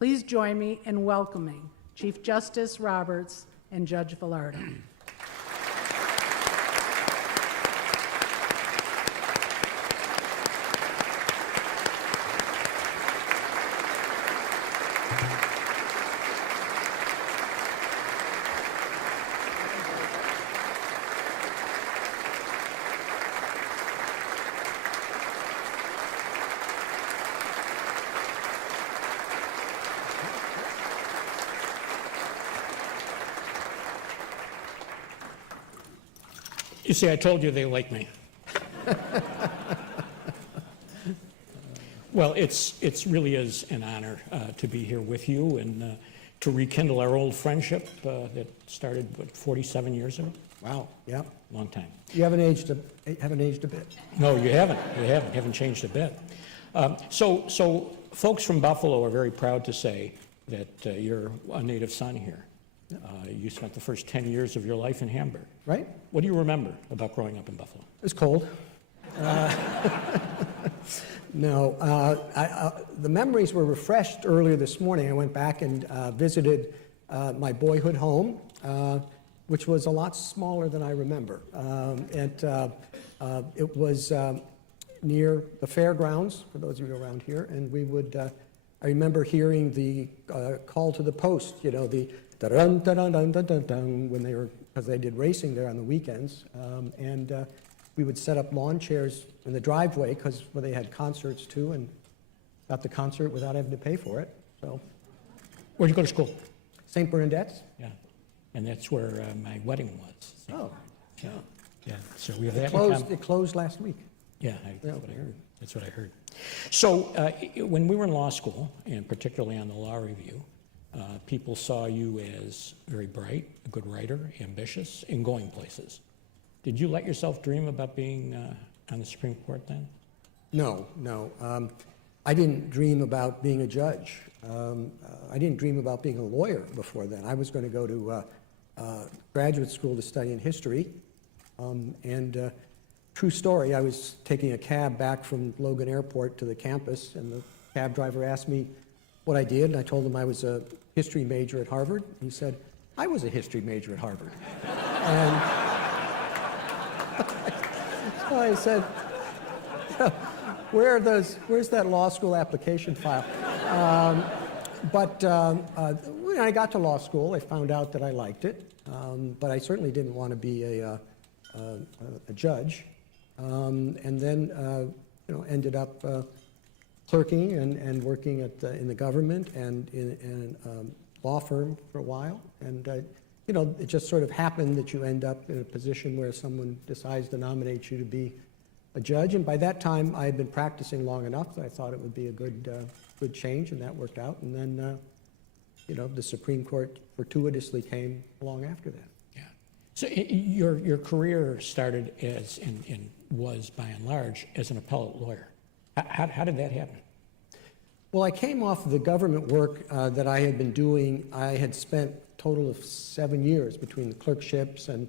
Please join me in welcoming Chief Justice Roberts and Judge Vilardo. You see, I told you they like me. Well, it's really is an honor to be here with you and to rekindle our old friendship that started, what, 47 years ago? Wow, yeah. Long time. You haven't aged a bit. No, you haven't. You haven't changed a bit. So folks from Buffalo are very proud to say that you're a native son here. You spent the first 10 years of your life in Hamburg. Right? What do you remember about growing up in Buffalo? It was cold. No, the memories were refreshed earlier this morning. I went back and visited my boyhood home, which was a lot smaller than I remember. It was near the fairgrounds, for those of you around here, and we would, I remember hearing the call to the post, you know, the dun dun dun dun dun dun dun, when they were, because they did racing there on the weekends, and we would set up lawn chairs in the driveway because they had concerts too, and got the concert without having to pay for it. So, Where'd you go to school? St. Bernadette's. Yeah, and that's where my wedding was. Oh, Yeah, yeah. So we have that. it closed last week. Yeah, that's what I heard. That's what I heard. So when we were in law school, and particularly on the law review, people saw you as very bright, a good writer, ambitious, and going places. Did you let yourself dream about being on the Supreme Court then? No. I didn't dream about being a judge. I didn't dream about being a lawyer before then. I was going to go to graduate school to study in history. True story, I was taking a cab back from Logan Airport to the campus, and the cab driver asked me what I did, and I told him I was a history major at Harvard. He said, I was a history major at Harvard. And so I said, where's that law school application file? When I got to law school, I found out that I liked it, but I certainly didn't want to be a judge, and then ended up clerking and working in the government and in a law firm for a while, and it just sort of happened that you end up in a position where someone decides to nominate you to be a judge, and by that time I had been practicing long enough that I thought it would be a good change, and that worked out, and then the Supreme Court fortuitously came along after that. Yeah. So your career started as and was by and large as an appellate lawyer. How did that happen? Well, I came off of the government work that I had been doing. I had spent a total of 7 years between the clerkships and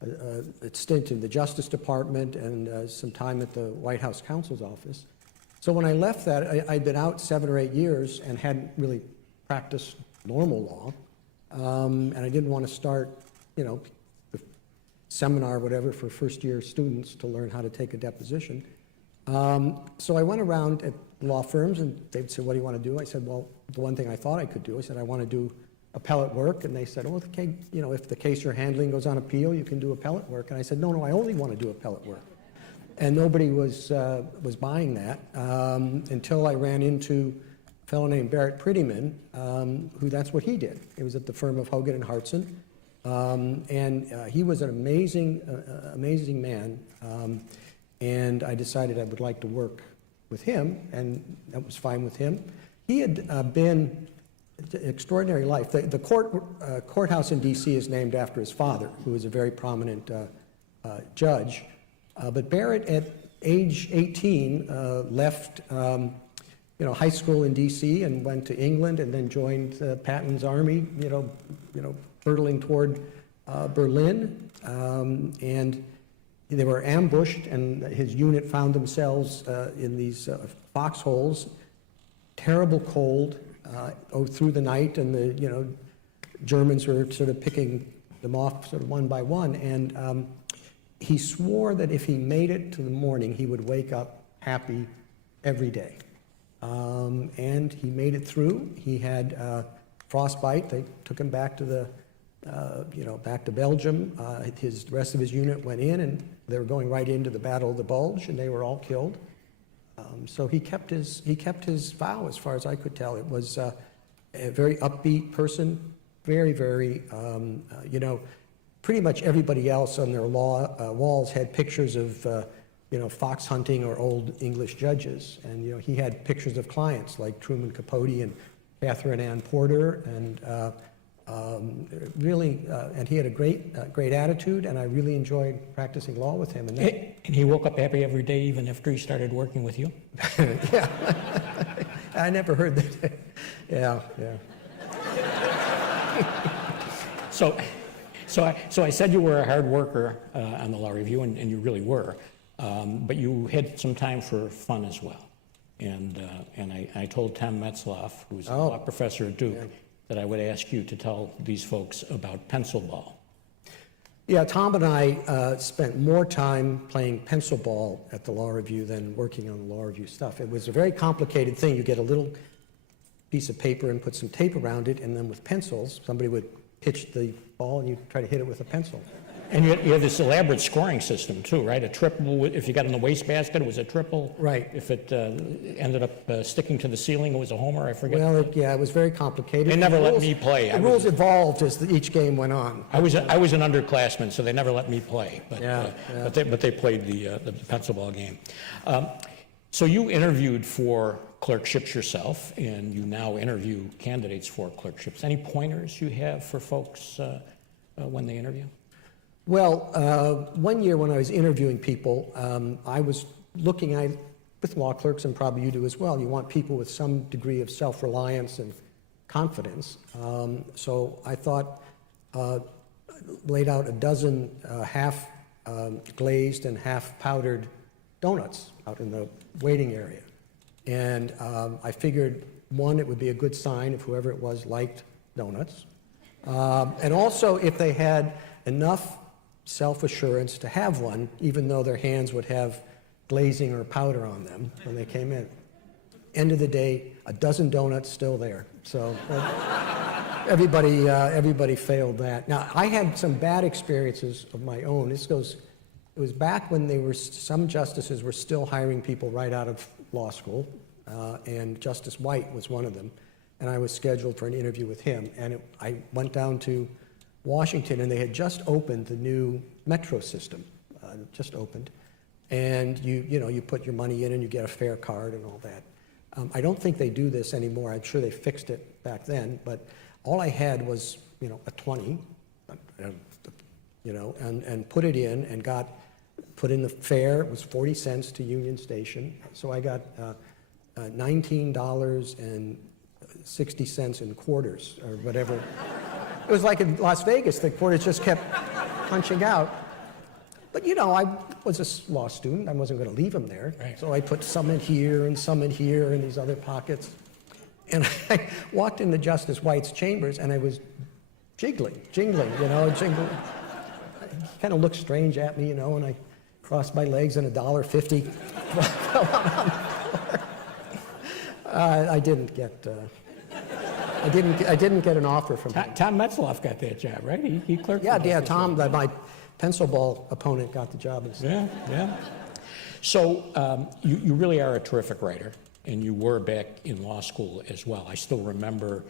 a stint in the Justice Department and some time at the White House counsel's office. So when I left that, I'd been out 7 or 8 years and hadn't really practiced normal law, and I didn't want to start, the seminar or whatever for first-year students to learn how to take a deposition. So I went around at law firms, and they'd say, what do you want to do? I said, well, the one thing I thought I could do, I said, I want to do appellate work, and they said, well, okay, if the case you're handling goes on appeal, you can do appellate work. And I said, no, I only want to do appellate work. And nobody was buying that until I ran into a fellow named Barrett Prettyman, who that's what he did. It was at the firm of Hogan and Hartson, and he was an amazing man, and I decided I would like to work with him, and that was fine with him. He had been extraordinary life. The courthouse in D.C. is named after his father, who was a very prominent judge. But Barrett, at age 18, left high school in D.C. and went to England, and then joined Patton's army. Hurtling toward Berlin, and they were ambushed, and his unit found themselves in these foxholes. Terrible cold. through the night, and the Germans were sort of picking them off sort of one by one. And he swore that if he made it to the morning, he would wake up happy every day. And he made it through. He had frostbite. They took him back to back to Belgium. The rest of his unit went in, and they were going right into the Battle of the Bulge, and they were all killed. So he kept his vow, as far as I could tell. It was a very upbeat person, very, very, pretty much everybody else on their walls had pictures of, fox hunting or old English judges. And, he had pictures of clients like Truman Capote and Catherine Ann Porter, and and he had a great attitude, and I really enjoyed practicing law with him. And he woke up happy every day, even after he started working with you? Yeah. I never heard that. Yeah. So I said you were a hard worker on the law review, and you really were, but you had some time for fun as well. And I told Tom Metzloff, who's a law professor at Duke, that I would ask you to tell these folks about pencil ball. Yeah, Tom and I spent more time playing pencil ball at the law review than working on the law review stuff. It was a very complicated thing. You get a little piece of paper and put some tape around it, and then with pencils, somebody would pitch the ball, and you try to hit it with a pencil. And you have this elaborate scoring system too, right? A triple, if you got in the wastebasket, it was a triple. Right. If it ended up sticking to the ceiling, it was a homer, I forget. Well, it was very complicated. They never let me play. The rules evolved as each game went on. I was an underclassman, so they never let me play. But, but they played the pencil ball game. So you interviewed for clerkships yourself, and you now interview candidates for clerkships. Any pointers you have for folks when they interview? Well, one year when I was interviewing people, I was looking with law clerks, and probably you do as well, you want people with some degree of self-reliance and confidence. So I thought, laid out a dozen half glazed and half powdered donuts out in the waiting area. And I figured, one, it would be a good sign if whoever it was liked donuts. And also if they had enough self-assurance to have one, even though their hands would have glazing or powder on them when they came in. End of the day, a dozen donuts still there. So everybody failed that. Now, I had some bad experiences of my own. It was back when some justices were still hiring people right out of law school, and Justice White was one of them, and I was scheduled for an interview with him. And I went down to Washington, and they had just opened the new metro system, just opened, and you put your money in and you get a fare card and all that. I don't think they do this anymore. I'm sure they fixed it back then, but all I had was a 20, and put it in and put in the fare. It was 40 cents to Union Station, so I got $19.60 in quarters or whatever. It was like in Las Vegas, the quarters just kept punching out. But I was a law student. I wasn't going to leave them there. Right. So I put some in here and some in here in these other pockets. And I walked into Justice White's chambers, and I was jingling, jingling. He kind of looked strange at me, and I crossed my legs, and $1.50 fell out on the floor. I didn't get an offer from him. Tom Metzloff got that job, right? He clerked. Yeah, Tom, my pencil ball opponent, got the job instead. Yeah. So you really are a terrific writer, and you were back in law school as well. I still remember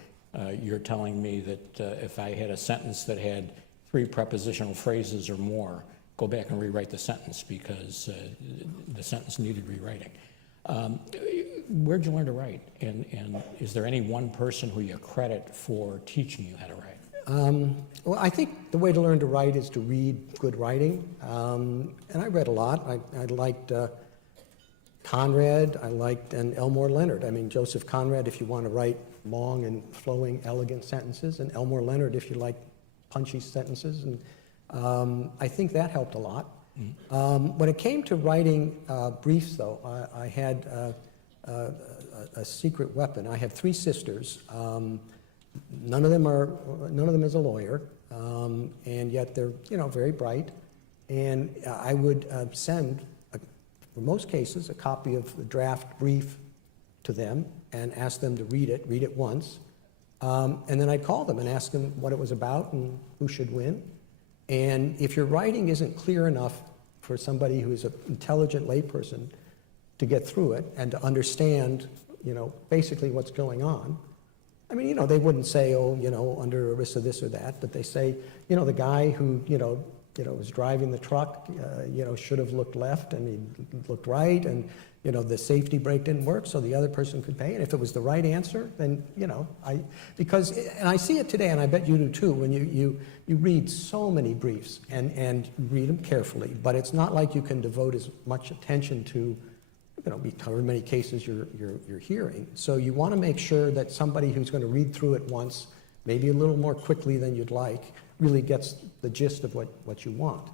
you're telling me that if I had a sentence that had 3 prepositional phrases or more, go back and rewrite the sentence because the sentence needed rewriting. Where'd you learn to write? And is there any one person who you credit for teaching you how to write? Well, I think the way to learn to write is to read good writing. And I read a lot. I liked Conrad, and Elmore Leonard. I mean, Joseph Conrad, if you want to write long and flowing, elegant sentences, and Elmore Leonard, if you like punchy sentences. And I think that helped a lot. When it came to writing briefs, though, I had a a secret weapon. I have 3 sisters. None of them is a lawyer, and yet they're, very bright. And I would send, for most cases, a copy of the draft brief to them and ask them to read it once. And then I'd call them and ask them what it was about and who should win. And if your writing isn't clear enough for somebody who's an intelligent layperson to get through it and to understand, basically what's going on. I mean, they wouldn't say, under ERISA this or that, but they say, the guy who, was driving the truck, should have looked left and he looked right, and, the safety brake didn't work, so the other person could pay. And if it was the right answer, then, and I see it today, and I bet you do too, when you read so many briefs and read them carefully, but it's not like you can devote as much attention to however many cases you're hearing. So you want to make sure that somebody who's going to read through it once, maybe a little more quickly than you'd like, really gets the gist of what you want.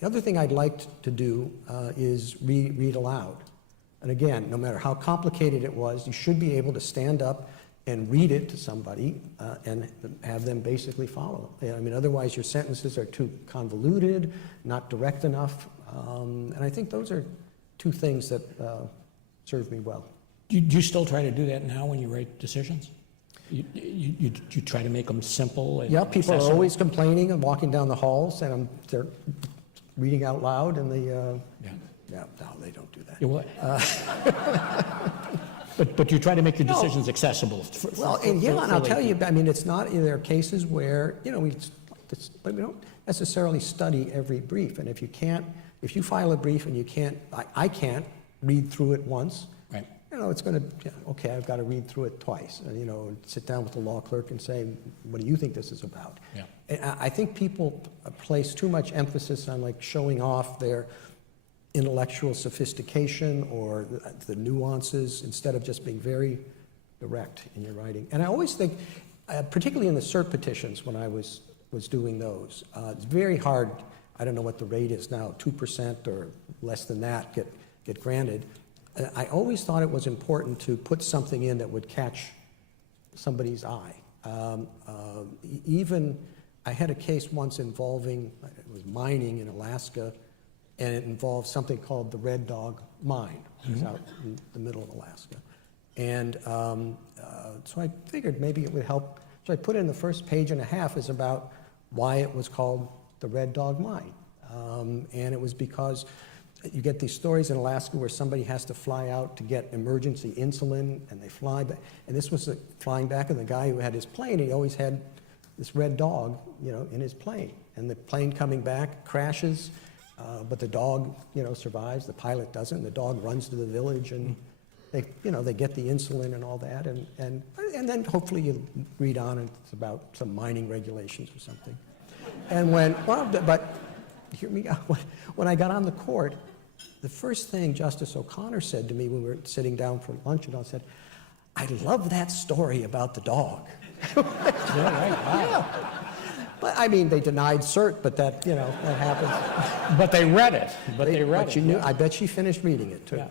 The other thing I'd like to do is read aloud. And again, no matter how complicated it was, you should be able to stand up and read it to somebody and have them basically follow. I mean, otherwise your sentences are too convoluted, not direct enough. And I think those are 2 things that serve me well. Do you still try to do that now when you write decisions? You try to make them simple and Yeah, people accessible? are always complaining and walking down the halls, and they're reading out loud, and no, they don't do that. Yeah, but you try to make your decisions accessible. And I'll tell you, I mean, it's not, there are cases where, but we don't necessarily study every brief, and if you file a brief and you can't, I can't read through it once, right. It's going to, okay, I've got to read through it twice, and, sit down with the law clerk and say, what do you think this is about? Yeah. And I think people place too much emphasis on showing off their intellectual sophistication or the nuances instead of just being very direct in your writing. And I always think, particularly in the cert petitions when I was doing those, it's very hard. I don't know what the rate is now, 2% or less than that get granted. I always thought it was important to put something in that would catch somebody's eye. Even, I had a case once involving, it was mining in Alaska, and it involved something called the Red Dog Mine, which is out in the middle of Alaska. And so I figured maybe it would help. So I put in the first page and a half is about why it was called the Red Dog Mine. And it was because you get these stories in Alaska where somebody has to fly out to get emergency insulin, and they fly back. And this was flying back, and the guy who had his plane, he always had this red dog, in his plane. And the plane coming back crashes, but the dog, survives. The pilot doesn't. And the dog runs to the village, and they get the insulin and all that. And then hopefully you read on, and it's about some mining regulations or something. And but hear me out. When I got on the court, the first thing Justice O'Connor said to me when we were sitting down for lunch, and I said, "I love that story about the dog." Yeah, right. Wow. Yeah. But I mean, they denied cert, but that that happens. But they read it. But she knew. I bet she finished reading it too.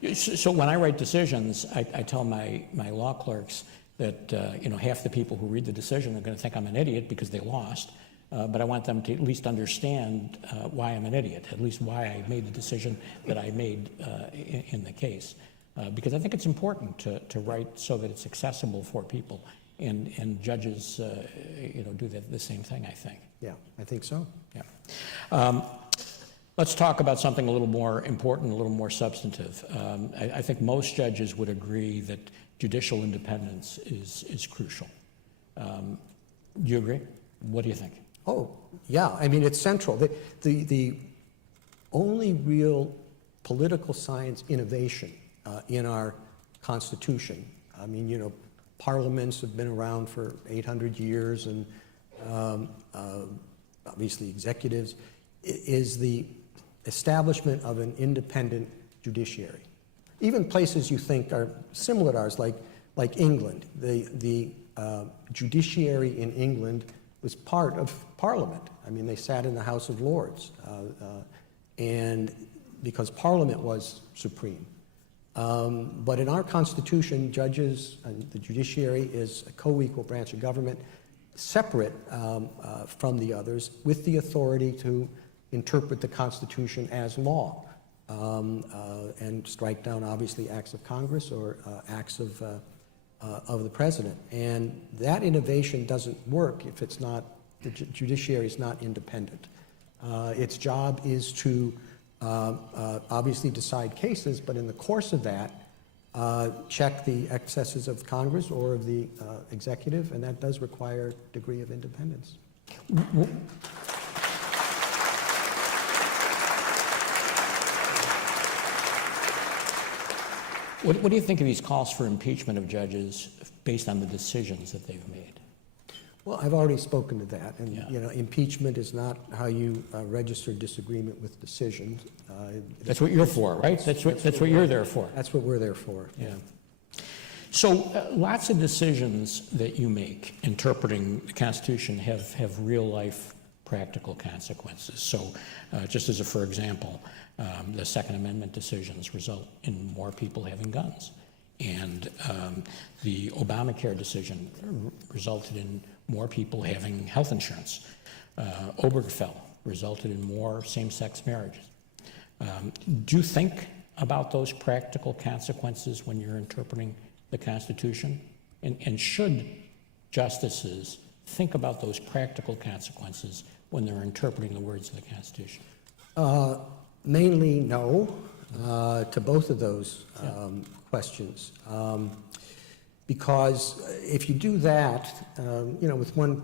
Yeah. So when I write decisions, I tell my law clerks that half the people who read the decision are going to think I'm an idiot because they lost. But I want them to at least understand why I'm an idiot, at least why I made the decision that I made in the case. Because I think it's important to write so that it's accessible for people. And judges, do the same thing, I think. Yeah, I think so. Yeah. Let's talk about something a little more important, a little more substantive. I think most judges would agree that judicial independence is crucial. Do you agree? What do you think? Oh, yeah. I mean, it's central. The only real political science innovation in our Constitution, I mean, parliaments have been around for 800 years, and obviously executives, is the establishment of an independent judiciary. Even places you think are similar to ours, like England, the judiciary in England was part of Parliament. I mean, they sat in the House of Lords, and because Parliament was supreme. But in our Constitution, judges and the judiciary is a co-equal branch of government, separate from the others, with the authority to interpret the Constitution as law, and strike down, obviously, acts of Congress or acts of the president. And that innovation doesn't work if it's not, the judiciary is not independent. Its job is to obviously decide cases, but in the course of that, check the excesses of Congress or of the executive, and that does require a degree of independence. What do you think of these calls for impeachment of judges based on the decisions that they've made? Well, I've already spoken to that, and Yeah. you know, impeachment is not how you register disagreement with decisions. That's what you're for, right? That's what you're there for. That's what we're there for. Yeah. So lots of decisions that you make interpreting the Constitution have real-life practical consequences. So just as a for example, the Second Amendment decisions result in more people having guns. And the Obamacare decision resulted in more people having health insurance. Obergefell resulted in more same-sex marriages. Do you think about those practical consequences when you're interpreting the Constitution? And should justices think about those practical consequences when they're interpreting the words of the Constitution? Mainly no to both of those questions. Because if you do that, you know, with one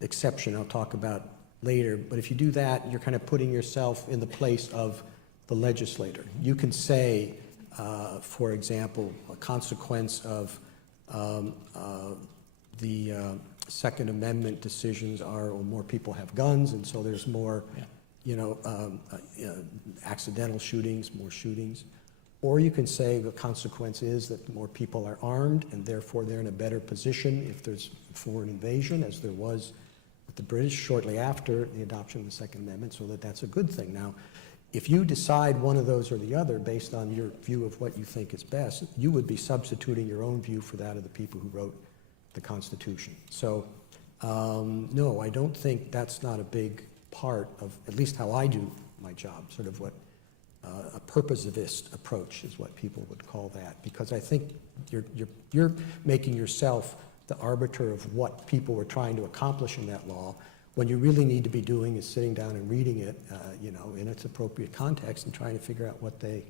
exception I'll talk about later, but if you do that, you're kind of putting yourself in the place of the legislator. You can say, for example, a consequence of the Second Amendment decisions are, well, more people have guns, and so there's more, you know, accidental shootings, more shootings. Or you can say the consequence is that more people are armed, and therefore they're in a better position if there's foreign invasion, as there was with the British shortly after the adoption of the Second Amendment, so that's a good thing. Now, if you decide one of those or the other based on your view of what you think is best, you would be substituting your own view for that of the people who wrote the Constitution. So, no, I don't think that's not a big part of at least how I do my job, sort of what a purposivist approach is what people would call that, because I think you're making yourself the arbiter of what people were trying to accomplish in that law, when you really need to be doing is sitting down and reading it, you know, in its appropriate context and trying to figure out what they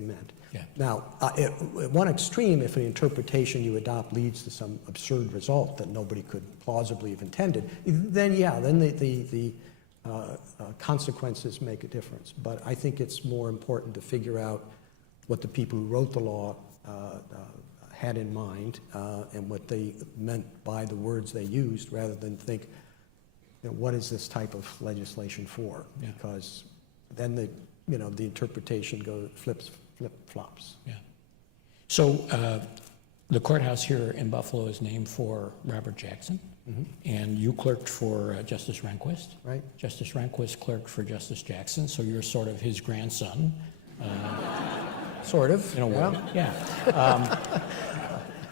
meant. Yeah. Now, at one extreme, if an interpretation you adopt leads to some absurd result that nobody could plausibly have intended, then yeah, then the consequences make a difference. But I think it's more important to figure out what the people who wrote the law had in mind and what they meant by the words they used, rather than think, you know, what is this type of legislation for? Yeah. Because then the interpretation flip-flops. Yeah. So the courthouse here in Buffalo is named for Robert Jackson, and you clerked for Justice Rehnquist. Right. Justice Rehnquist clerked for Justice Jackson, so you're sort of his grandson. Sort of. In a way. Yeah.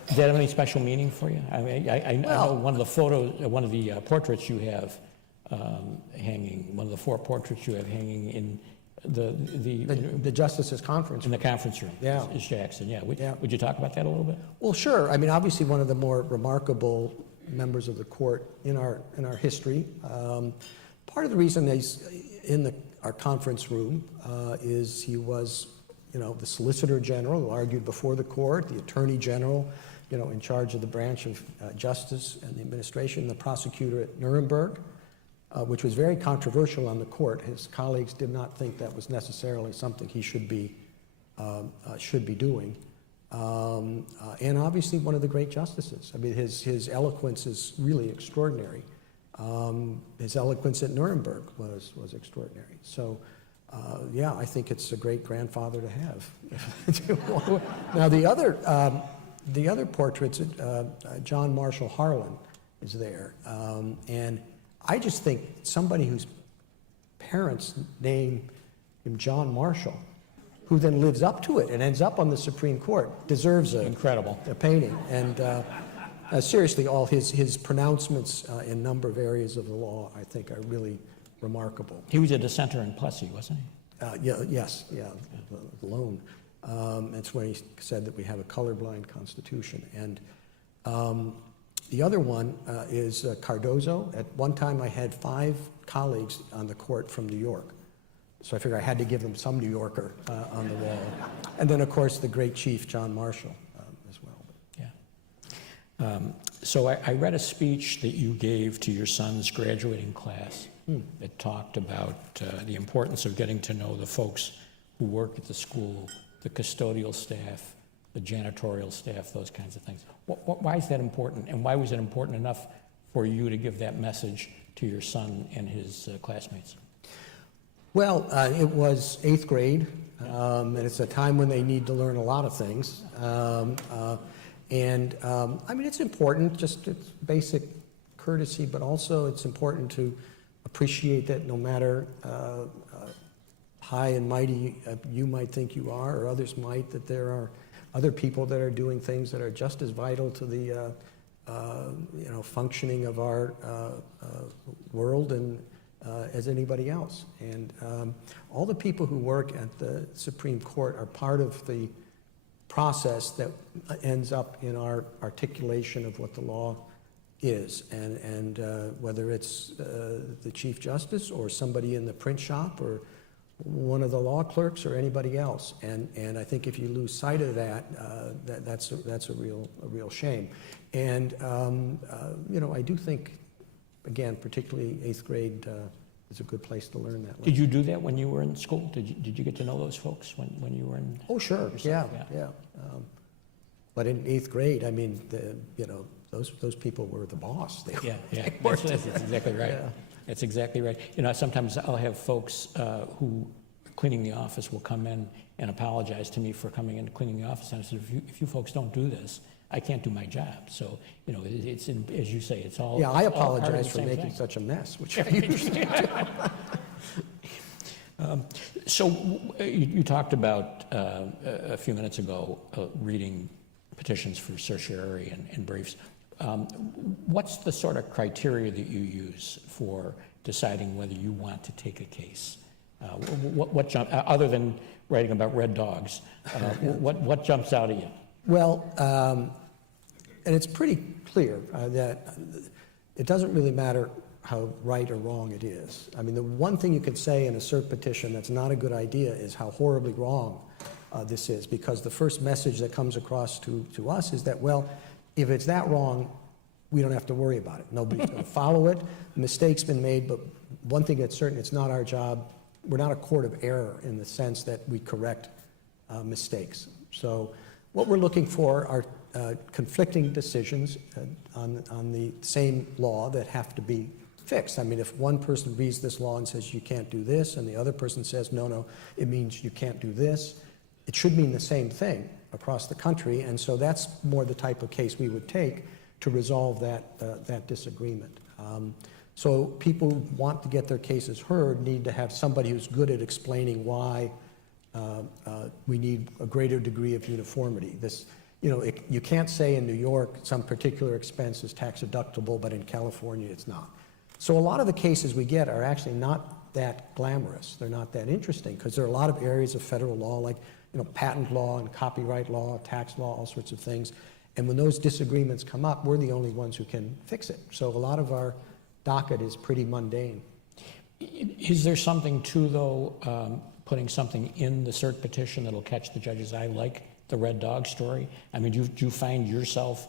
Does that have any special meaning for you? I mean, I know one of the photos, one of the portraits you have hanging, one of the 4 portraits you have hanging in The Justices Conference. in the conference room. Yeah. Is Jackson. Yeah. Yeah. Would you talk about that a little bit? Well, sure. I mean, obviously, one of the more remarkable members of the court in our history. Part of the reason he's in our conference room is he was, you know, the Solicitor General who argued before the court, the Attorney General, you know, in charge of the branch of justice and the administration, the prosecutor at Nuremberg, which was very controversial on the court. His colleagues did not think that was necessarily something he should be doing. And obviously one of the great justices. I mean, his eloquence is really extraordinary. His eloquence at Nuremberg was extraordinary. So, yeah, I think it's a great grandfather to have. Now, the other portraits, John Marshall Harlan is there, and I just think somebody whose parents name him John Marshall who then lives up to it and ends up on the Supreme Court, deserves Incredible. a painting. And seriously, all his pronouncements in a number of areas of the law, I think, are really remarkable. He was a dissenter in Plessy, wasn't he? Yes, alone. That's when he said that we have a colorblind constitution. And the other one is Cardozo. At one time, I had 5 colleagues on the court from New York. So I figured I had to give them some New Yorker on the wall. And then, of course, the great Chief John Marshall as well. Yeah. So I read a speech that you gave to your son's graduating class that talked about the importance of getting to know the folks who work at the school, the custodial staff, the janitorial staff, those kinds of things. Why is that important, and why was it important enough for you to give that message to your son and his classmates? Well, it was 8th grade, and it's a time when they need to learn a lot of things. I mean, it's important, just it's basic courtesy, but also it's important to appreciate that no matter high and mighty you might think you are, or others might, that there are other people that are doing things that are just as vital to the functioning of our world and as anybody else. And all the people who work at the Supreme Court are part of the process that ends up in our articulation of what the law is. And whether it's the Chief Justice or somebody in the print shop or one of the law clerks or anybody else. And I think if you lose sight of that, that's a real shame. And I do think, again, particularly 8th grade is a good place to learn that. Did you do that when you were in school? Did you get to know those folks when you were in? Oh, sure. Yeah. But in 8th grade, I mean, those people were the boss. They were, That's exactly right. Yeah. That's exactly right. Sometimes I'll have folks who cleaning the office will come in and apologize to me for coming in and cleaning the office. And I said, if you folks don't do this, I can't do my job. So, it's as you say, it's all. Yeah, I apologize all for making thing. such a mess, which I usually do. So you talked about a few minutes ago reading petitions for certiorari and briefs. What's the sort of criteria that you use for deciding whether you want to take a case? What jump, other than writing about red dogs, what jumps out at you? Well, and it's pretty clear that it doesn't really matter how right or wrong it is. I mean, the one thing you could say in a cert petition that's not a good idea is how horribly wrong this is, because the first message that comes across to us is that, well, if it's that wrong, we don't have to worry about it. Nobody's going to follow it. A mistake's been made, but one thing that's certain, it's not our job. We're not a court of error in the sense that we correct mistakes. So what we're looking for are conflicting decisions on the same law that have to be fixed. I mean, if one person reads this law and says you can't do this, and the other person says, no, it means you can't do this, it should mean the same thing across the country. And so that's more the type of case we would take to resolve that disagreement. So people who want to get their cases heard need to have somebody who's good at explaining why we need a greater degree of uniformity. You can't say in New York some particular expense is tax deductible, but in California it's not. So a lot of the cases we get are actually not that glamorous. They're not that interesting because there are a lot of areas of federal law like patent law and copyright law, tax law, all sorts of things. And when those disagreements come up, we're the only ones who can fix it. So a lot of our docket is pretty mundane. Is there something too, though, putting something in the cert petition that'll catch the judge's eye, like the red dog story? I mean, do you find yourself,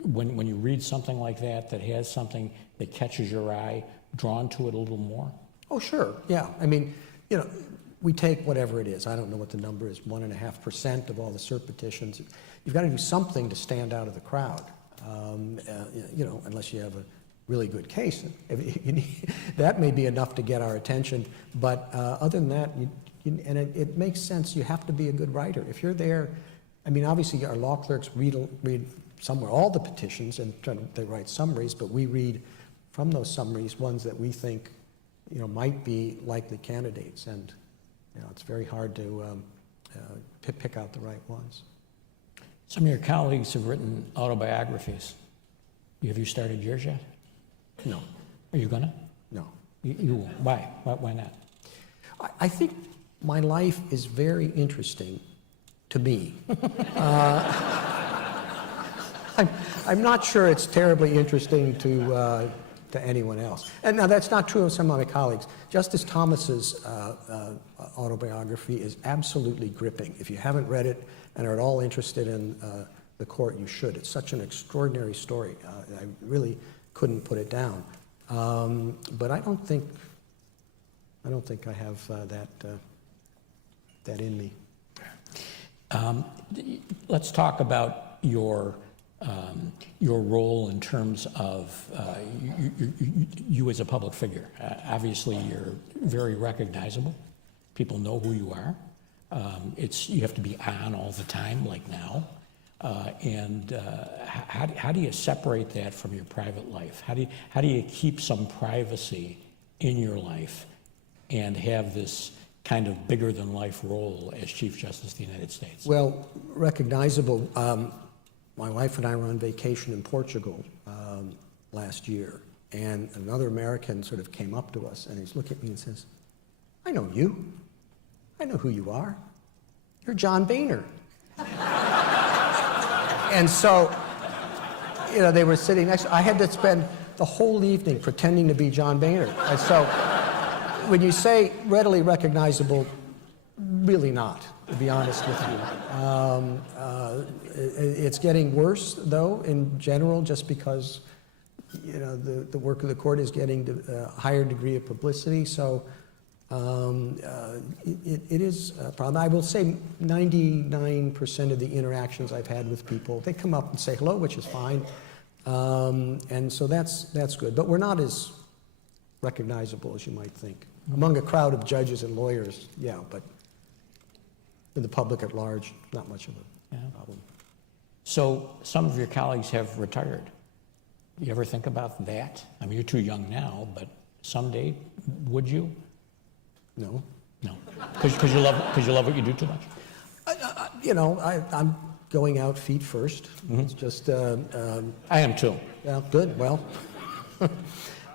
when you read something like that has something that catches your eye, drawn to it a little more? Oh, sure, yeah. I mean, we take whatever it is. I don't know what the number is, 1.5% of all the cert petitions. You've got to do something to stand out of the crowd, unless you have a really good case. That may be enough to get our attention, but other than that, it makes sense. You have to be a good writer. If you're there, I mean, obviously our law clerks read somewhere all the petitions and they write summaries, but we read from those summaries ones that we think might be likely candidates, and it's very hard to pick out the right ones. Some of your colleagues have written autobiographies. Have you started yours yet? No, Are you gonna? no. You won't. Why? Why not? I think my life is very interesting to me. I'm not sure it's terribly interesting to anyone else. And now that's not true of some of my colleagues. Justice Thomas's autobiography is absolutely gripping. If you haven't read it and are at all interested in the court, you should. It's such an extraordinary story. I really couldn't put it down. But I don't think I have that in me. Let's talk about your role in terms of you as a public figure. Obviously, you're very recognizable. People know who you are. You have to be on all the time, like now. How do you separate that from your private life? How do you keep some privacy in your life and have this kind of bigger than life role as Chief Justice of the United States? Well, recognizable. My wife and I were on vacation in Portugal last year, and another American sort of came up to us, and he's looking at me and says, "I know you. I know who you are. You're John Boehner." And so, they were sitting next. I had to spend the whole evening pretending to be John Boehner. And so, when you say readily recognizable, really not, to be honest with you. It's getting worse, though, in general, just because, the work of the court is getting a higher degree of publicity. So it is a problem. I will say 99% of the interactions I've had with people, they come up and say hello, which is fine. And so that's good. But we're not as recognizable as you might think. Among a crowd of judges and lawyers, yeah, but in the public at large, not much of a problem. So some of your colleagues have retired. You ever think about that? I mean, you're too young now, but someday, would you? No. No, because you love what you do too much. I'm going out feet first. It's just. I am too. Yeah, good. Well.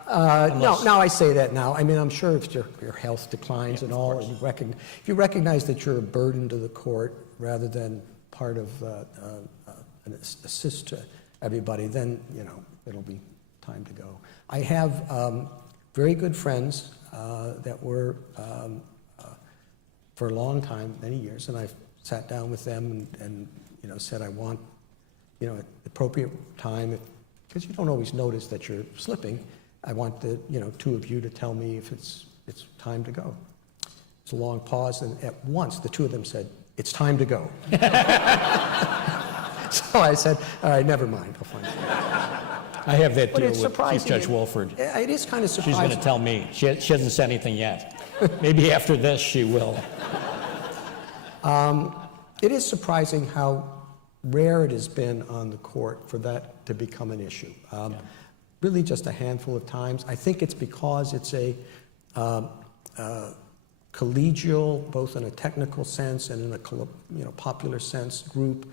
No, I say that now. I mean, I'm sure if your health declines and all, and if you recognize that you're a burden to the court rather than part of an assist to everybody, then it'll be time to go. I have very good friends that were for a long time, many years, and I've sat down with them and said I want at appropriate time, because you don't always notice that you're slipping. I want the two of you to tell me if it's time to go. It's a long pause, and at once the two of them said, "It's time to go." So I said, "All right, never mind. I'll find out." I have that But deal it's with Chief surprising. Judge Wolford. It is kind of surprising. She's going to tell me. She hasn't said anything yet. Maybe after this she will. It is surprising how rare it has been on the court for that to become an issue. Really just a handful of times. I think it's because it's a collegial, both in a technical sense and in a popular sense, group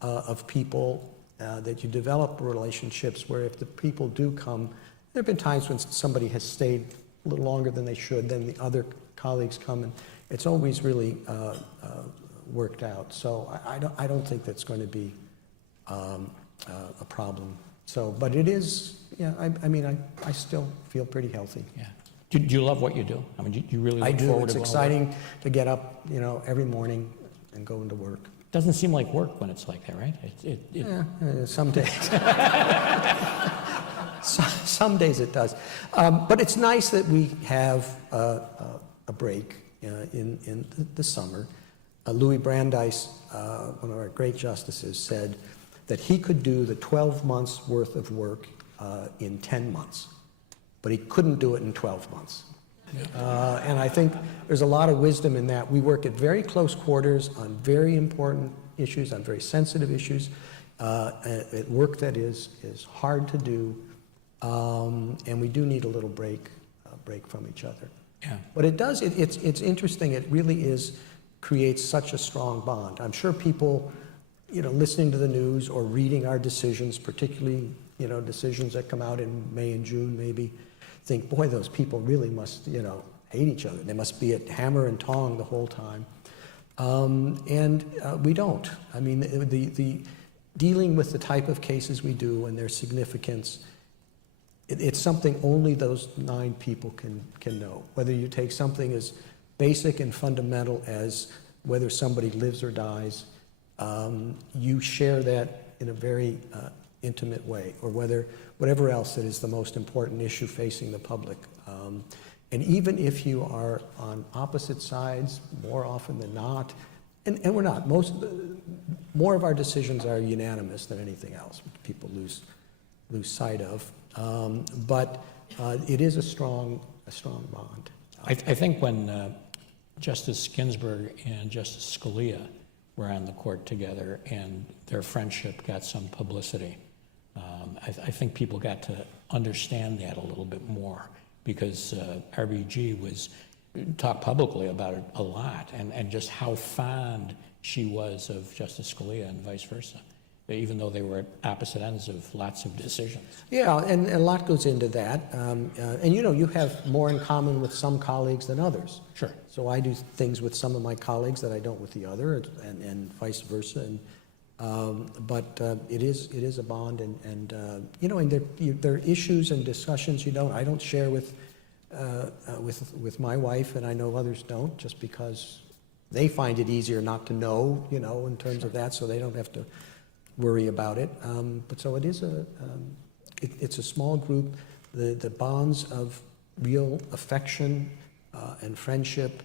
of people that you develop relationships where if the people do come, there have been times when somebody has stayed a little longer than they should, then the other colleagues come, and it's always really worked out. So I don't think that's going to be a problem. So, but it is, I still feel pretty healthy. Yeah. Do you love what you do? I mean, do you really look forward to it? It's exciting to get up, every morning and go into work. Doesn't seem like work when it's like that, right? Yeah, some days. Some days it does. But it's nice that we have a break in the summer. Louis Brandeis, one of our great justices, said that he could do the 12 months worth of work in 10 months, but he couldn't do it in 12 months. And I think there's a lot of wisdom in that. We work at very close quarters on very important issues, on very sensitive issues, at work that is hard to do, and we do need a little break from each other. Yeah. But it does, it's interesting, it really creates such a strong bond. I'm sure people, listening to the news or reading our decisions, particularly, decisions that come out in May and June maybe, think, boy, those people really must, hate each other. They must be at hammer and tong the whole time. And we don't. I mean, the dealing with the type of cases we do and their significance, it's something only those 9 people can know. Whether you take something as basic and fundamental as whether somebody lives or dies, you share that in a very intimate way, or whatever else that is the most important issue facing the public. And even if you are on opposite sides, more often than not, and we're not, more of our decisions are unanimous than anything else, which people lose sight of. But it is a strong bond. I think when Justice Ginsburg and Justice Scalia were on the court together and their friendship got some publicity, I think people got to understand that a little bit more, because RBG talked publicly about it a lot, and just how fond she was of Justice Scalia and vice versa, even though they were at opposite ends of lots of decisions. Yeah, and a lot goes into that. And you have more in common with some colleagues than others. Sure. So I do things with some of my colleagues that I don't with the other, and vice versa. But it is a bond, and there are issues and discussions I don't share with my wife, and I know others don't, just because they find it easier not to know, in terms of that, so they don't have to worry about it. But so it is it's a small group. The bonds of real affection and friendship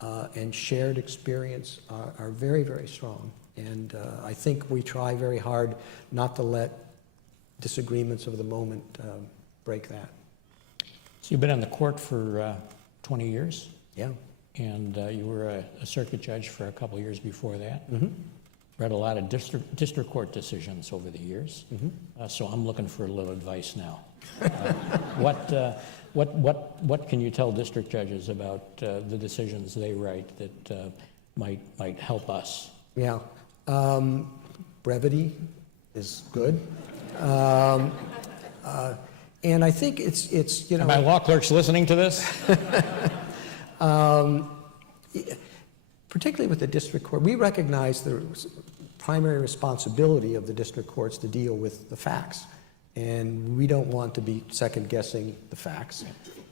and shared experience are very, very strong. And I think we try very hard not to let disagreements of the moment break that. So you've been on the court for 20 years? Yeah. And you were a circuit judge for a couple of years before that. Mm-hmm. Read a lot of district court decisions over the years. Mm-hmm. So I'm looking for a little advice now. What can you tell district judges about the decisions they write that might help us? Yeah. Brevity is good. And I think it's Are my law clerks listening to this? Particularly with the district court, we recognize the primary responsibility of the district courts to deal with the facts, and we don't want to be second-guessing the facts.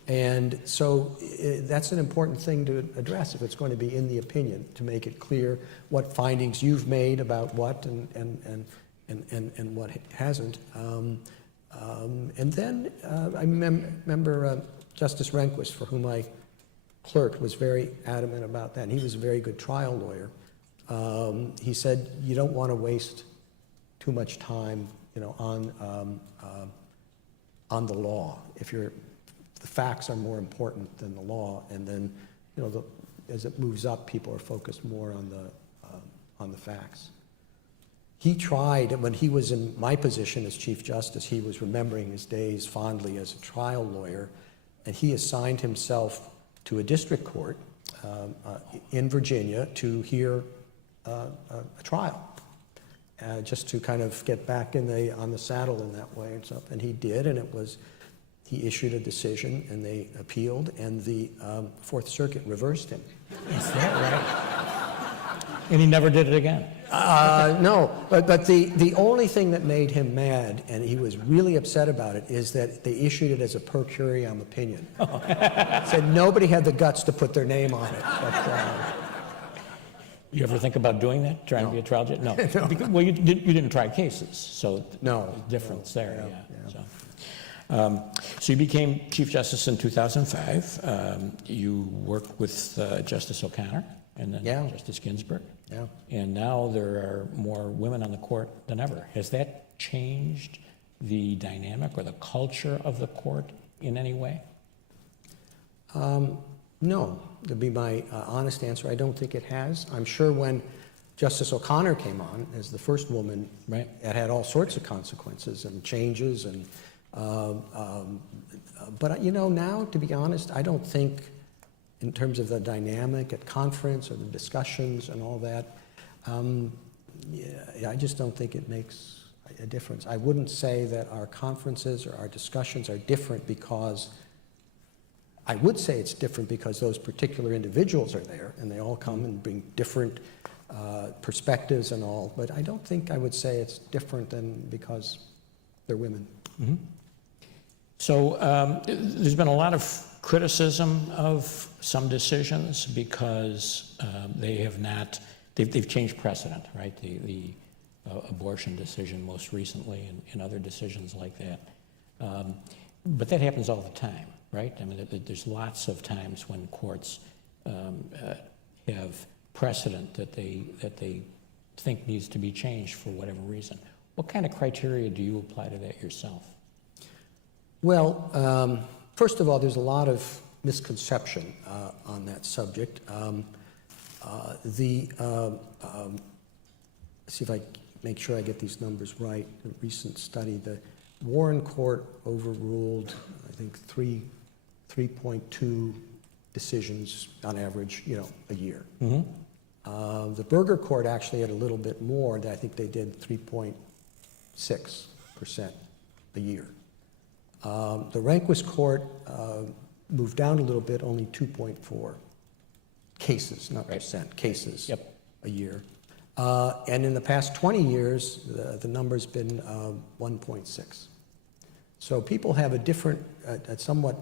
And so that's an important thing to address if it's going to be in the opinion, to make it clear what findings you've made about what and what hasn't. And then I remember Justice Rehnquist, for whom I clerked, was very adamant about that. And he was a very good trial lawyer. He said, you don't want to waste too much time, on the law. The facts are more important than the law, and then, as it moves up, people are focused more on the facts. He tried, when he was in my position as Chief Justice, he was remembering his days fondly as a trial lawyer, and he assigned himself to a district court in Virginia to hear a trial, just to kind of get back on the saddle in that way and stuff. And he did, and he issued a decision, and they appealed, and the Fourth Circuit reversed him. Is that right? And he never did it again? No, but the only thing that made him mad, and he was really upset about it, is that they issued it as a per curiam opinion. Said nobody had the guts to put their name on it. But, you ever think about doing that, trying to be a trial judge? No. No. Because, well, you didn't try cases, so No. difference there. Yeah. So you became Chief Justice in 2005. You worked with Justice O'Connor and then Justice Ginsburg. Yeah. And now there are more women on the court than ever. Has that changed the dynamic or the culture of the court in any way? No, to be my honest answer, I don't think it has. I'm sure when Justice O'Connor came on as the first woman, right, it had all sorts of consequences and changes. And but now, to be honest, I don't think in terms of the dynamic at conference or the discussions and all that, yeah, I just don't think it makes a difference. I wouldn't say that our conferences or our discussions are different because, I would say it's different because those particular individuals are there and they all come and bring different perspectives and all, but I don't think I would say it's different than because they're women. Mm-hmm. So there's been a lot of criticism of some decisions because they have not, they've changed precedent, right? The abortion decision most recently and other decisions like that. But that happens all the time, right? I mean, there's lots of times when courts have precedent that they think needs to be changed for whatever reason. What kind of criteria do you apply to that yourself? Well, first of all, there's a lot of misconception on that subject. See if I make sure I get these numbers right. A recent study, the Warren Court overruled, I think, 3.2 decisions on average, a year. Mm-hmm. The Berger Court actually had a little bit more. I think they did 3.6% a year. The Rehnquist Court moved down a little bit, only 2.4 cases, not percent, cases a year. And in the past 20 years, the number's been 1.6. So people have a different, a somewhat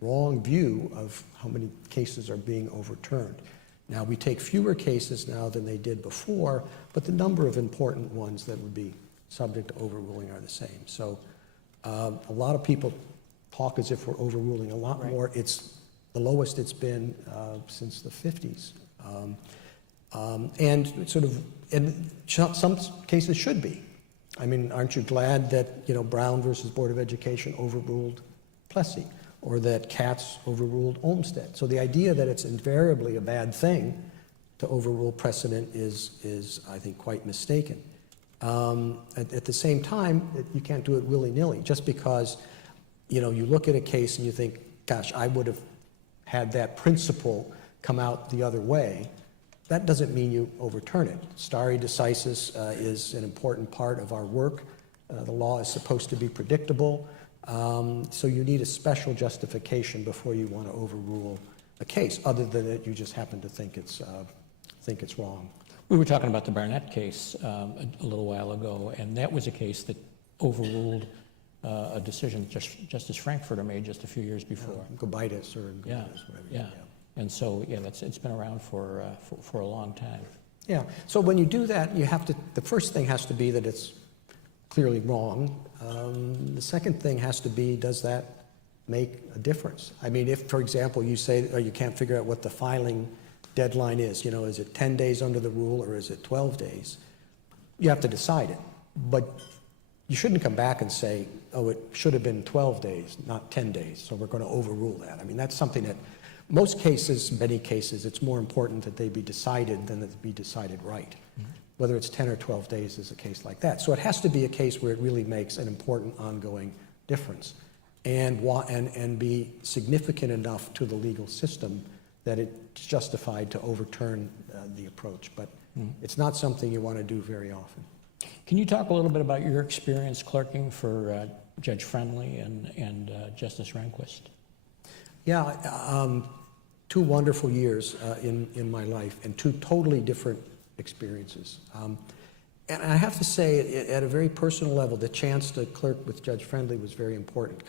wrong view of how many cases are being overturned. Now, we take fewer cases now than they did before, but the number of important ones that would be subject to overruling are the same. So a lot of people talk as if we're overruling a lot more. It's the lowest it's been since the 50s. And some cases should be. I mean, aren't you glad that, Brown versus Board of Education overruled Plessy, or that Katz overruled Olmsted? So the idea that it's invariably a bad thing to overrule precedent is I think, quite mistaken. At the same time, you can't do it willy-nilly. Just because, you look at a case and you think, gosh, I would have had that principle come out the other way, that doesn't mean you overturn it. Stare decisis is an important part of our work. The law is supposed to be predictable, so you need a special justification before you want to overrule a case, other than that you just happen to think it's wrong. We were talking about the Barnett case a little while ago, and that was a case that overruled a decision Justice Frankfurter made just a few years before. Gobaitis or Gobaitis, whatever. Yeah. And so, it's been around for a long time. Yeah. So when you do that, you have to. The first thing has to be that it's clearly wrong. The second thing has to be, does that make a difference? I mean, if, for example, you say, or you can't figure out what the filing deadline is, is it 10 days under the rule or is it 12 days? You have to decide it. But you shouldn't come back and say, oh, it should have been 12 days, not 10 days, so we're going to overrule that. I mean, that's something that most cases, many cases, it's more important that they be decided than that they be decided right. Mm-hmm. Whether it's 10 or 12 days is a case like that. So it has to be a case where it really makes an important ongoing difference and be significant enough to the legal system that it's justified to overturn the approach. But it's not something you want to do very often. Can you talk a little bit about your experience clerking for Judge Friendly and Justice Rehnquist? Yeah, 2 wonderful years in my life and 2 totally different experiences. And I have to say, at a very personal level, the chance to clerk with Judge Friendly was very important.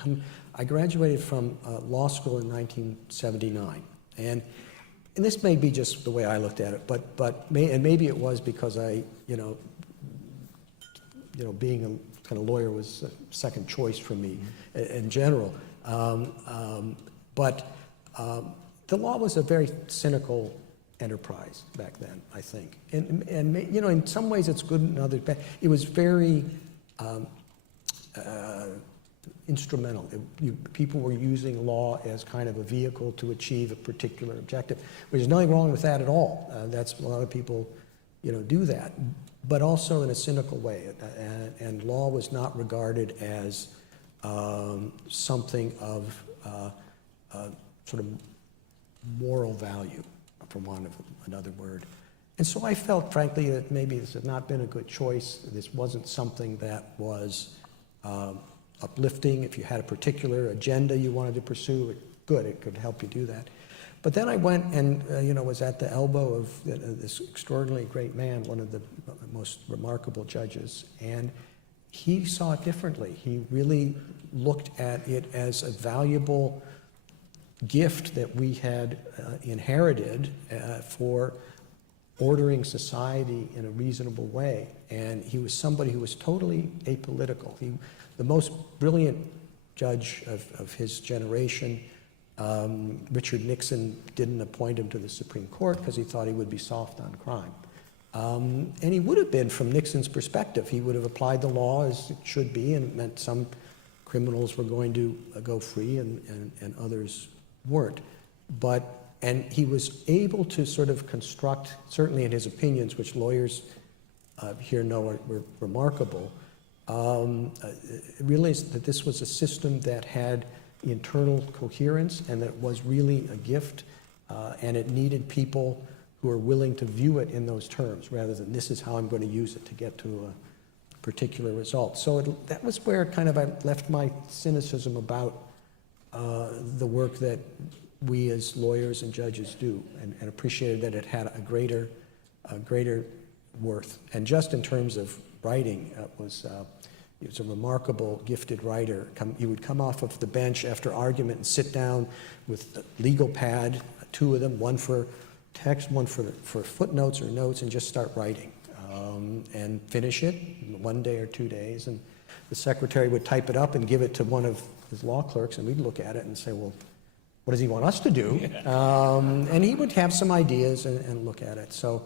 I graduated from law school in 1979, and this may be just the way I looked at it, but maybe it was because I, being a kind of lawyer was a second choice for me in general. But the law was a very cynical enterprise back then, I think. And in some ways it's good and others bad. It was very instrumental. People were using law as kind of a vehicle to achieve a particular objective. There's nothing wrong with that at all. That's a lot of people, do that. But also in a cynical way. And law was not regarded as something of sort of moral value, for want of another word. And so I felt, frankly, that maybe this had not been a good choice. This wasn't something that was uplifting. If you had a particular agenda you wanted to pursue, good, it could help you do that. But then I went and was at the elbow of this extraordinarily great man, one of the most remarkable judges, and he saw it differently. He really looked at it as a valuable gift that we had inherited for ordering society in a reasonable way. And he was somebody who was totally apolitical. The most brilliant judge of his generation. Richard Nixon didn't appoint him to the Supreme Court because he thought he would be soft on crime. And he would have been, from Nixon's perspective. He would have applied the law as it should be, and it meant some criminals were going to go free and others weren't. And he was able to sort of construct, certainly in his opinions, which lawyers here know were remarkable, realized that this was a system that had internal coherence and that was really a gift, and it needed people who are willing to view it in those terms rather than this is how I'm going to use it to get to a particular result. So that was where kind of I left my cynicism about the work that we as lawyers and judges do, and appreciated that it had a greater worth. And just in terms of writing, he was a remarkable, gifted writer. He would come off of the bench after argument and sit down with a legal pad, two of them, one for text, one for footnotes or notes, and just start writing and finish it in 1 day or 2 days. And the secretary would type it up and give it to one of his law clerks, and we'd look at it and say, well, what does he want us to do? And he would have some ideas and look at it. So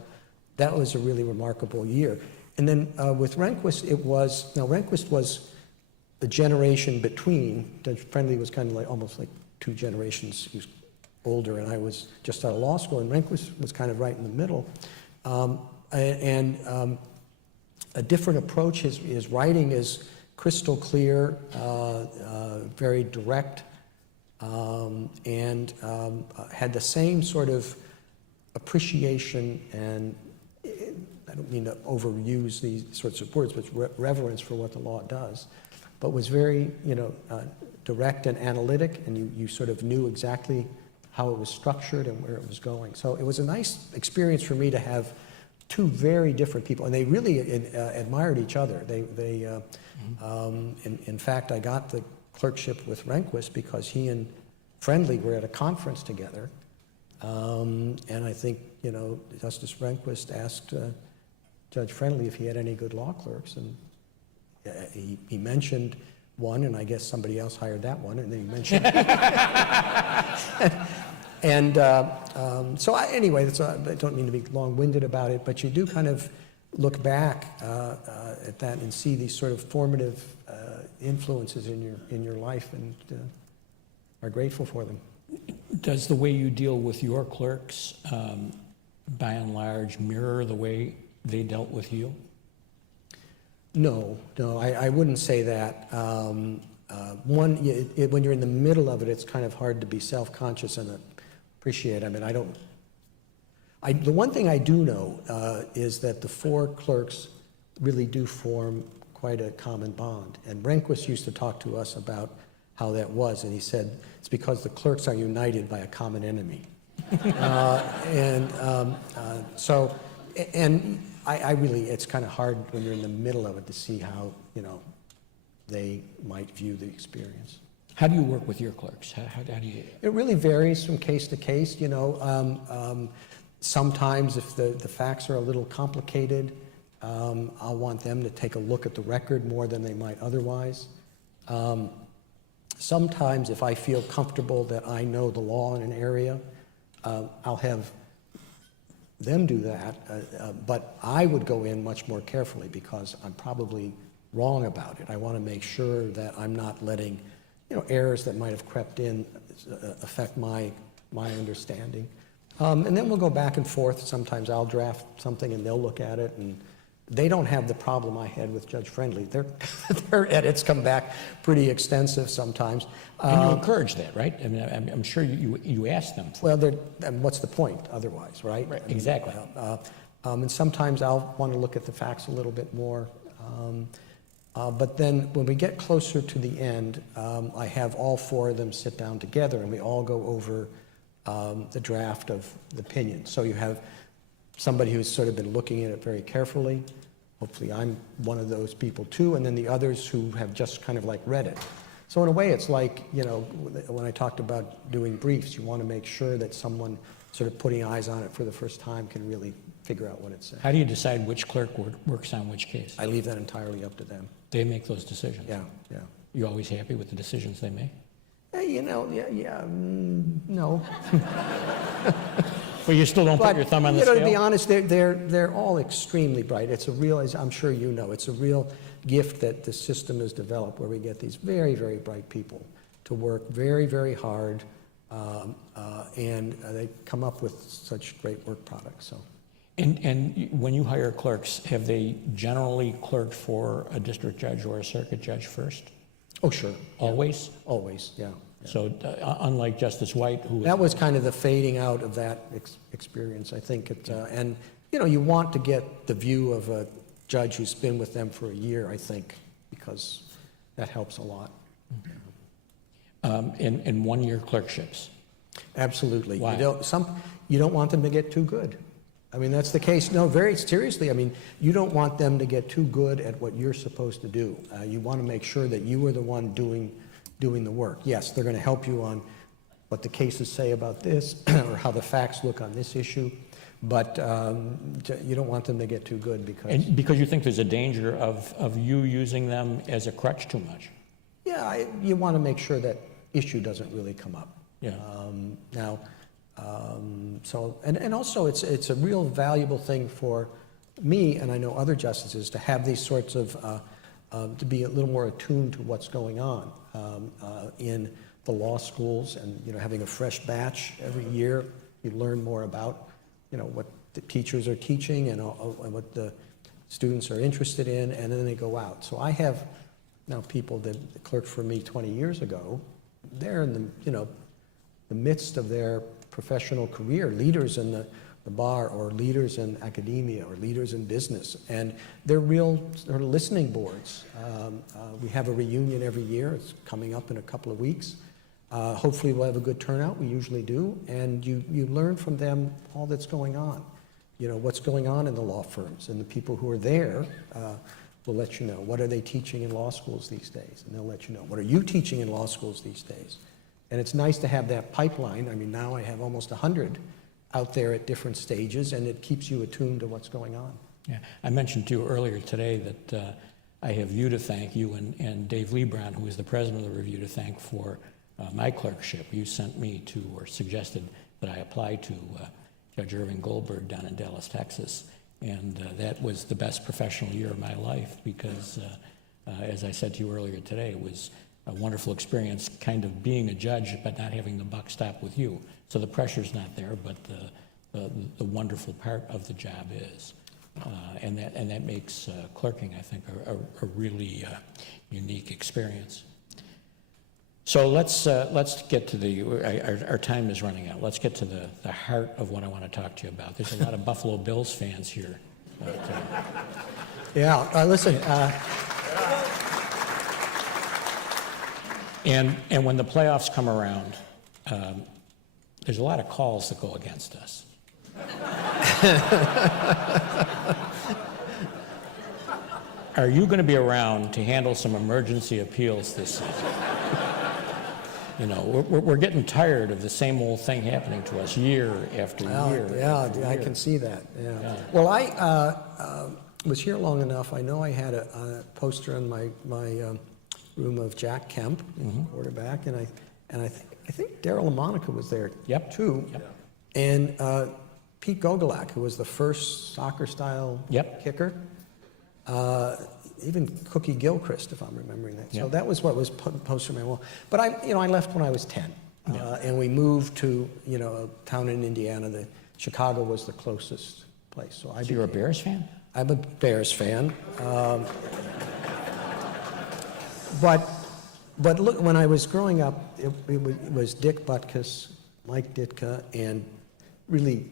that was a really remarkable year. And then with Rehnquist, Rehnquist was the generation between. Judge Friendly was kind of like almost like 2 generations. He was older, and I was just out of law school, and Rehnquist was kind of right in the middle. A different approach. His writing is crystal clear, very direct, and had the same sort of appreciation and, I don't mean to overuse these sorts of words, but reverence for what the law does, but was very, direct and analytic, and you sort of knew exactly how it was structured and where it was going. So it was a nice experience for me to have 2 very different people, and they really admired each other. In fact, I got the clerkship with Rehnquist because he and Friendly were at a conference together, and I think, Justice Rehnquist asked Judge Friendly if he had any good law clerks, and he mentioned one, and I guess somebody else hired that one, and then he mentioned anyway, I don't mean to be long-winded about it, but you do kind of look back at that and see these sort of formative influences in your life, and are grateful for them. Does the way you deal with your clerks, by and large, mirror the way they dealt with you? No, I wouldn't say that. When you're in the middle of it, it's kind of hard to be self-conscious and appreciate. I mean, the one thing I do know is that the 4 clerks really do form quite a common bond. And Rehnquist used to talk to us about how that was, and he said, it's because the clerks are united by a common enemy. I really, it's kind of hard when you're in the middle of it to see how, they might view the experience. How do you work with your clerks? How do you? It really varies from case to case, sometimes if the facts are a little complicated, I'll want them to take a look at the record more than they might otherwise. Sometimes if I feel comfortable that I know the law in an area, I'll have them do that, but I would go in much more carefully because I'm probably wrong about it. I want to make sure that I'm not letting, errors that might have crept in affect my understanding. And then we'll go back and forth. Sometimes I'll draft something and they'll look at it, and They don't have the problem I had with Judge Friendly. Their edits come back pretty extensive sometimes. And you encourage that, right? I mean, I'm sure you ask them. Well, and what's the point otherwise, right? Right, I mean, exactly. And sometimes I'll want to look at the facts a little bit more. But then when we get closer to the end, I have all four of them sit down together and we all go over the draft of the opinion. So you have somebody who's sort of been looking at it very carefully. Hopefully I'm one of those people too, and then the others who have just kind of like read it. So in a way it's like, you know, when I talked about doing briefs, you want to make sure that someone sort of putting eyes on it for the first time can really figure out what it says. How do you decide which clerk works on which case? I leave that entirely up to them. They make those decisions? Yeah, yeah. You always happy with the decisions they make? You know, no. Well, you still don't put your thumb on the scale? To be honest, they're all extremely bright. It's a real, as I'm sure you know, it's a real gift that the system has developed where we get these very, very bright people to work very, very hard, and they come up with such great work products. So. And when you hire clerks, have they generally clerked for a district judge or a circuit judge first? Oh, sure. Always? Always, yeah. So unlike Justice White, who that was kind of the fading out of that experience, I think. And, you know, you want to get the view of a judge who's been with them for a year, I think, because that helps a lot. in one-year clerkships? Absolutely. Why? You don't want them to get too good. I mean, that's the case. No, very seriously. I mean, you don't want them to get too good at what you're supposed to do. You want to make sure that you are the one doing the work. Yes, they're going to help you on what the cases say about this or how the facts look on this issue, but you don't want them to get too good because... And because you think there's a danger of you using them as a crutch too much? Yeah, you want to make sure that issue doesn't really come up. Yeah. And also it's a real valuable thing for me, and I know other justices, to have these sorts of, to be a little more attuned to what's going on in the law schools, and, you know, having a fresh batch every year, you learn more about, you know, what the teachers are teaching and what the students are interested in, and then they go out. So I have now people that clerked for me 20 years ago. They're in the, you know, the midst of their professional career, leaders in the bar, or leaders in academia, or leaders in business, and they're real sort of listening boards. We have a reunion every year. It's coming up in a couple of weeks. Hopefully we'll have a good turnout. We usually do, and you learn from them all that's going on. You know, what's going on in the law firms, and the people who are there will let you know. What are they teaching in law schools these days? And they'll let you know. What are you teaching in law schools these days? And it's nice to have that pipeline. I mean, now I have almost 100 out there at different stages, and it keeps you attuned to what's going on. Yeah, I mentioned to you earlier today that I have you to thank, you and Dave Lebron, who is the president of the review, to thank for my clerkship. You sent me to, or suggested that I apply to Judge Irving Goldberg down in Dallas, Texas, and that was the best professional year of my life because, as I said to you earlier today, it was a wonderful experience kind of being a judge but not having the buck stop with you. So the pressure's not there, but the wonderful part of the job is. And that makes clerking, I think, a really unique experience. So let's get to our time is running out. Let's get to the heart of what I want to talk to you about. There's a lot of Buffalo Bills fans here. Yeah, listen. And when the playoffs come around, there's a lot of calls that go against us. Are you going to be around to handle some emergency appeals this season? You know, we're getting tired of the same old thing happening to us year after year. Yeah, I can see that. Yeah. Well, I was here long enough. I know I had a poster in my room of Jack Kemp, quarterback, and I think Darryl LaMonica was there too. Yep. And Pete Gogolak, who was the first soccer-style kicker. Even Cookie Gilchrist, if I'm remembering that. So that was what was posted on my wall. But I left when I was 10, and we moved to a town in Indiana. Chicago was the closest place. So you're a Bears fan? I'm a Bears fan. But look, when I was growing up, it was Dick Butkus, Mike Ditka, and really,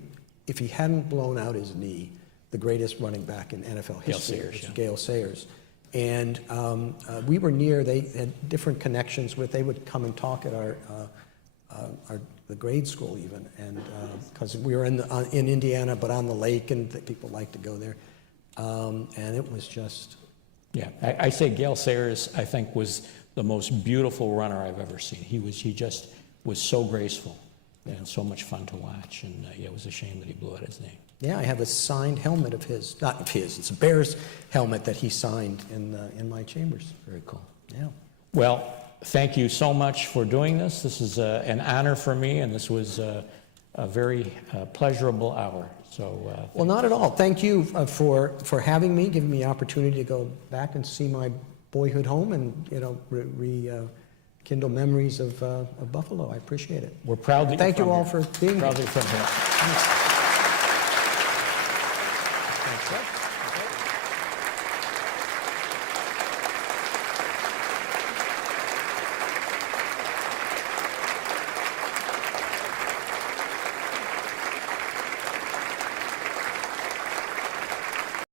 if he hadn't blown out his knee, the greatest running back in NFL history, Sayers, was yeah. Gale Sayers. And we were near, they had different connections with, they would come and talk at the grade school even, and because we were in Indiana, but on the lake, and people liked to go there. And it was just... Yeah, I say Gale Sayers, I think, was the most beautiful runner I've ever seen. He just was so graceful and so much fun to watch, and yeah, it was a shame that he blew out his knee. Yeah, I have a signed helmet of his, not of his, it's a Bears helmet that he signed in my chambers. Very cool. Yeah. Well, thank you so much for doing this. This is an honor for me, and this was a very pleasurable hour. So, Well, not at all. Thank you for having me, giving me the opportunity to go back and see my boyhood home and, you know, rekindle memories of Buffalo. I appreciate it. we're proud that Thank you're you from all here. for being here. Proud that you're from here. Thanks.